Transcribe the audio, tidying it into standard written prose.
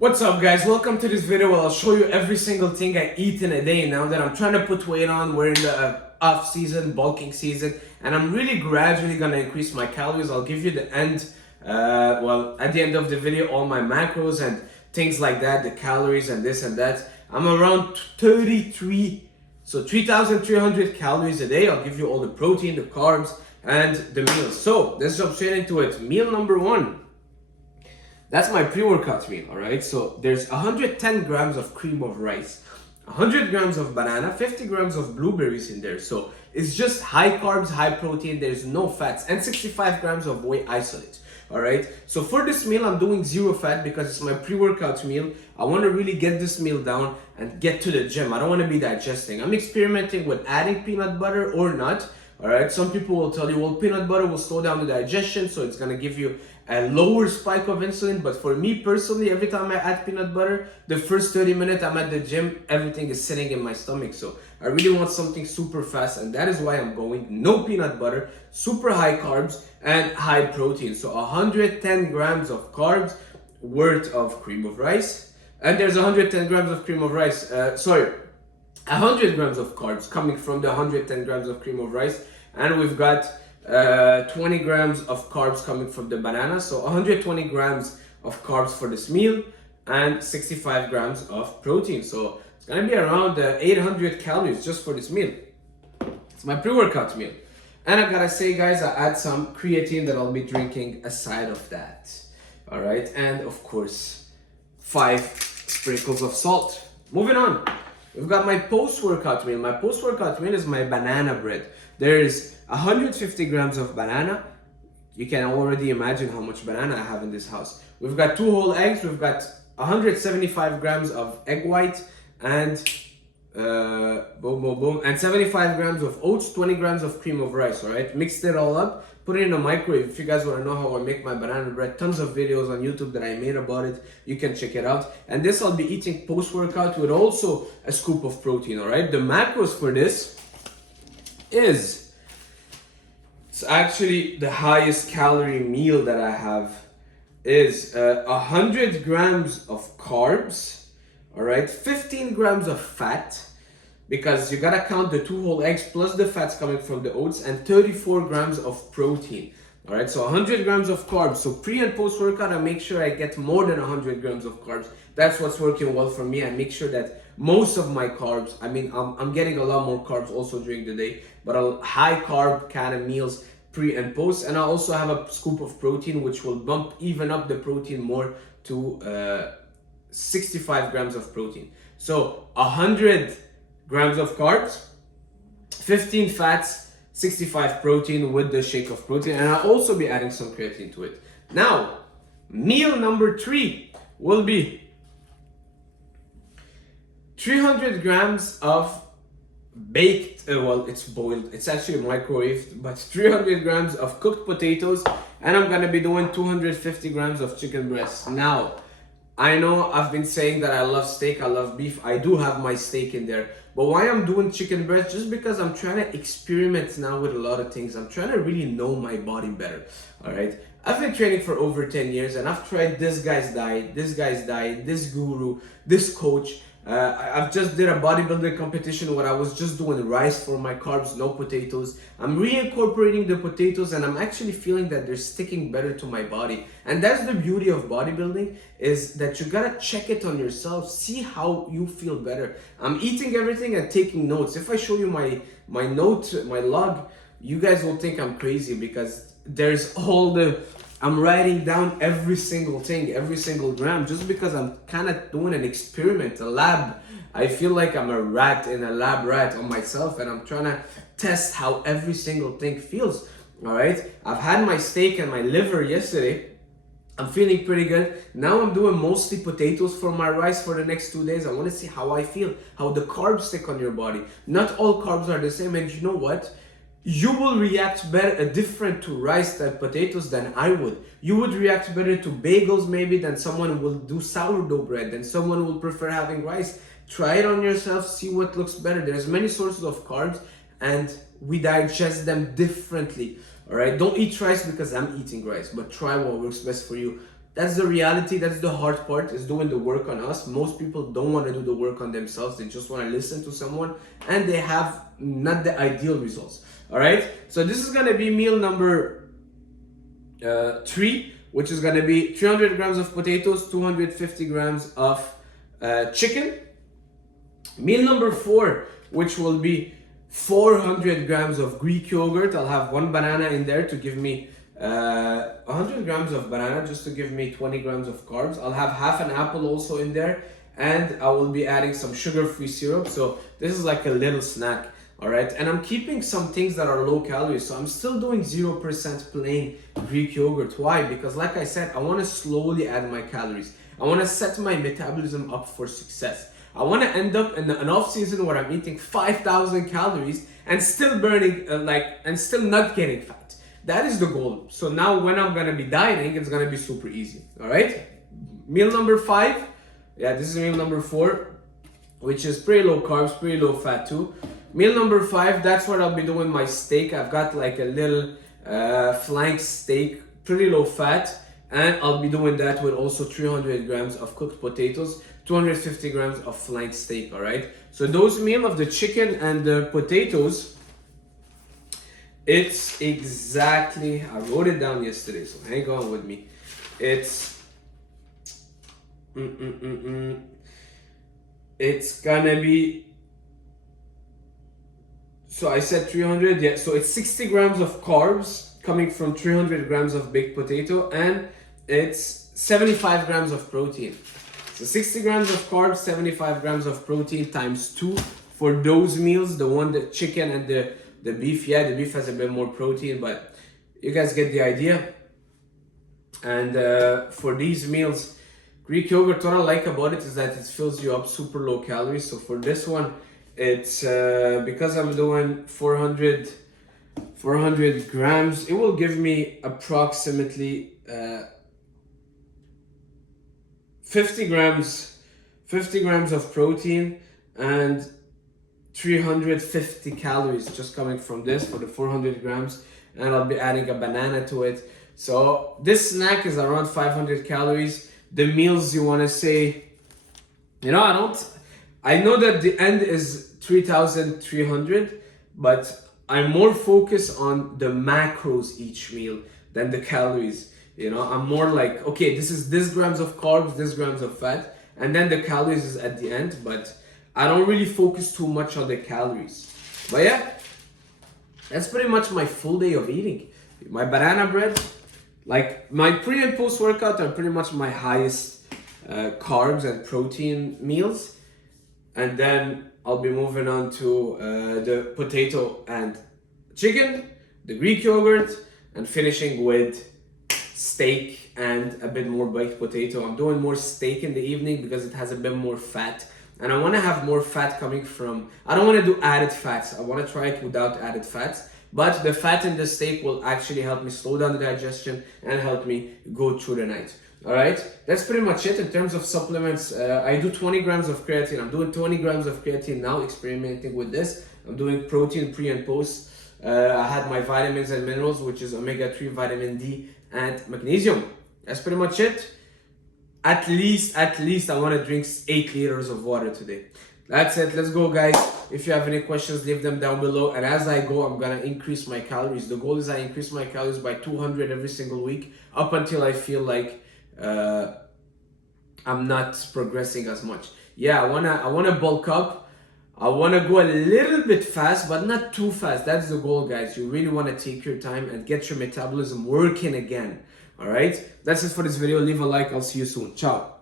What's up guys, welcome to this video where I'll show you every single thing I eat in a day now that I'm trying to put weight on. We're in the off season, bulking season, and I'm really gradually gonna increase my calories. I'll give you the end, at the end of the video, all my macros and things like that, the calories and this and that. I'm around 3,300 calories a day. I'll give you all the protein, the carbs, and the meals. So let's jump straight into it. Meal number one. That's my pre-workout meal, all right? So there's 110 grams of cream of rice, 100 grams of banana, 50 grams of blueberries in there. So it's just high carbs, high protein, there's no fats, and 65 grams of whey isolate, all right? So for this meal, I'm doing zero fat because it's my pre-workout meal. I want to really get this meal down and get to the gym. I don't want to be digesting. I'm experimenting with adding peanut butter or not. All right, some people will tell you, well, peanut butter will slow down the digestion, so it's gonna give you a lower spike of insulin. But for me personally, every time I add peanut butter, the first 30 minutes I'm at the gym, everything is sitting in my stomach. So I really want something super fast, and that is why I'm going no peanut butter, super high carbs, and high protein. So 110 grams of carbs worth of cream of rice, and there's 110 grams of cream of rice, 100 grams of carbs coming from the 110 grams of cream of rice, and we've got 20 grams of carbs coming from the banana. So 120 grams of carbs for this meal and 65 grams of protein. So it's gonna be around 800 calories just for this meal. It's my pre-workout meal. And I gotta say guys, I add some creatine that I'll be drinking aside of that. All right, and of course, 5 sprinkles of salt. Moving on. We've got my post-workout meal. My post-workout meal is my banana bread. There's 150 grams of banana. You can already imagine how much banana I have in this house. We've got 2 whole eggs. We've got 175 grams of egg white and and 75 grams of oats, 20 grams of cream of rice. All right, mixed it all up. Put it in a microwave. If you guys want to know how I make my banana bread, tons of videos on YouTube that I made about it. You can check it out. And this I'll be eating post-workout with also a scoop of protein, all right? The macros for this is, it's actually the highest calorie meal that I have, is 100 grams of carbs, all right? 15 grams of fat, because you gotta count the 2 whole eggs plus the fats coming from the oats, and 34 grams of protein. All right, so 100 grams of carbs. So pre and post workout, I make sure I get more than 100 grams of carbs. That's what's working well for me. I make sure that most of my carbs, I'm getting a lot more carbs also during the day, but a high carb kind of meals pre and post. And I also have a scoop of protein, which will bump even up the protein more to 65 grams of protein. So 100 grams of carbs, 15 fats, 65 protein with the shake of protein, and I'll also be adding some creatine to it. Now, meal number 3 will be 300 grams of baked, it's boiled, it's actually microwaved, but 300 grams of cooked potatoes, and I'm gonna be doing 250 grams of chicken breast. Now, I know I've been saying that I love steak, I love beef. I do have my steak in there. But why I'm doing chicken breast? Just because I'm trying to experiment now with a lot of things. I'm trying to really know my body better, all right? I've been training for over 10 years and I've tried this guy's diet, this guru, this coach. I've just did a bodybuilding competition where I was just doing rice for my carbs, no potatoes. I'm reincorporating the potatoes and I'm actually feeling that they're sticking better to my body. And that's the beauty of bodybuilding, is that you gotta check it on yourself, see how you feel better. I'm eating everything and taking notes. If I show you my log, you guys will think I'm crazy because there's I'm writing down every single thing, every single gram, just because I'm kind of doing an experiment, a lab. I feel like I'm a rat in a lab rat on myself, and I'm trying to test how every single thing feels, all right? I've had my steak and my liver yesterday. I'm feeling pretty good. Now I'm doing mostly potatoes for my rice for the next 2 days. I want to see how I feel, how the carbs stick on your body. Not all carbs are the same, and you know what? You will react different to rice than potatoes than I would. You would react better to bagels maybe than someone will do sourdough bread, than someone will prefer having rice. Try it on yourself, see what looks better. There's many sources of carbs and we digest them differently. All right, don't eat rice because I'm eating rice, but try what works best for you. That's the reality. That's the hard part, is doing the work on us. Most people don't want to do the work on themselves. They just want to listen to someone, and they have not the ideal results. All right. So this is gonna be meal number 3, which is gonna be 300 grams of potatoes, 250 grams of chicken. Meal number 4, which will be 400 grams of Greek yogurt. I'll have 1 banana in there to give me 100 grams of banana, just to give me 20 grams of carbs. I'll have half an apple also in there, and I will be adding some sugar-free syrup. So this is like a little snack, all right? And I'm keeping some things that are low calories. So I'm still doing 0% plain Greek yogurt. Why? Because like I said, I want to slowly add my calories. I want to set my metabolism up for success. I want to end up in an off season where I'm eating 5,000 calories and still burning and still not getting fat. That is the goal. So now when I'm gonna be dieting, it's gonna be super easy. All right. Meal number 5. Yeah, this is meal number 4, which is pretty low carbs, pretty low fat too. Meal number 5, that's where I'll be doing my steak. I've got like a little flank steak, pretty low fat. And I'll be doing that with also 300 grams of cooked potatoes, 250 grams of flank steak, all right? So those meal of the chicken and the potatoes, it's exactly, I wrote it down yesterday, so hang on with me. It's, it's gonna be, so I said 300, yeah, so it's 60 grams of carbs coming from 300 grams of baked potato, and it's 75 grams of protein. So 60 grams of carbs, 75 grams of protein times 2 for those meals. The chicken and the beef, yeah, the beef has a bit more protein, but you guys get the idea. And for these meals, Greek yogurt, what I like about it is that it fills you up super low calories. So for this one, it's because I'm doing 400 grams, it will give me approximately 50 grams of protein and 350 calories just coming from this for the 400 grams, and I'll be adding a banana to it. So this snack is around 500 calories. The meals, you want to say, you know, I know that the end is 3,300, but I'm more focused on the macros each meal than the calories. You know, I'm more like, okay, this is this grams of carbs, this grams of fat, and then the calories is at the end, but I don't really focus too much on the calories. But yeah, that's pretty much my full day of eating. My banana bread, like my pre and post workout are pretty much my highest carbs and protein meals. And then I'll be moving on to the potato and chicken, the Greek yogurt, and finishing with steak and a bit more baked potato. I'm doing more steak in the evening because it has a bit more fat, and I want to have more fat coming from, I don't want to do added fats. I want to try it without added fats, but the fat in the steak will actually help me slow down the digestion and help me go through the night. All right, that's pretty much it in terms of supplements. I do 20 grams of creatine. I'm doing 20 grams of creatine now, experimenting with this. I'm doing protein pre and post. I had my vitamins and minerals, which is omega-3, vitamin D, and magnesium. That's pretty much it. At least I want to drink 8 liters of water today. That's it. Let's go, guys. If you have any questions, leave them down below. And as I go, I'm gonna increase my calories. The goal is I increase my calories by 200 every single week up until I feel like I'm not progressing as much. Yeah, I wanna bulk up. I want to go a little bit fast, but not too fast. That's the goal, guys. You really want to take your time and get your metabolism working again. All right? That's it for this video. Leave a like. I'll see you soon. Ciao.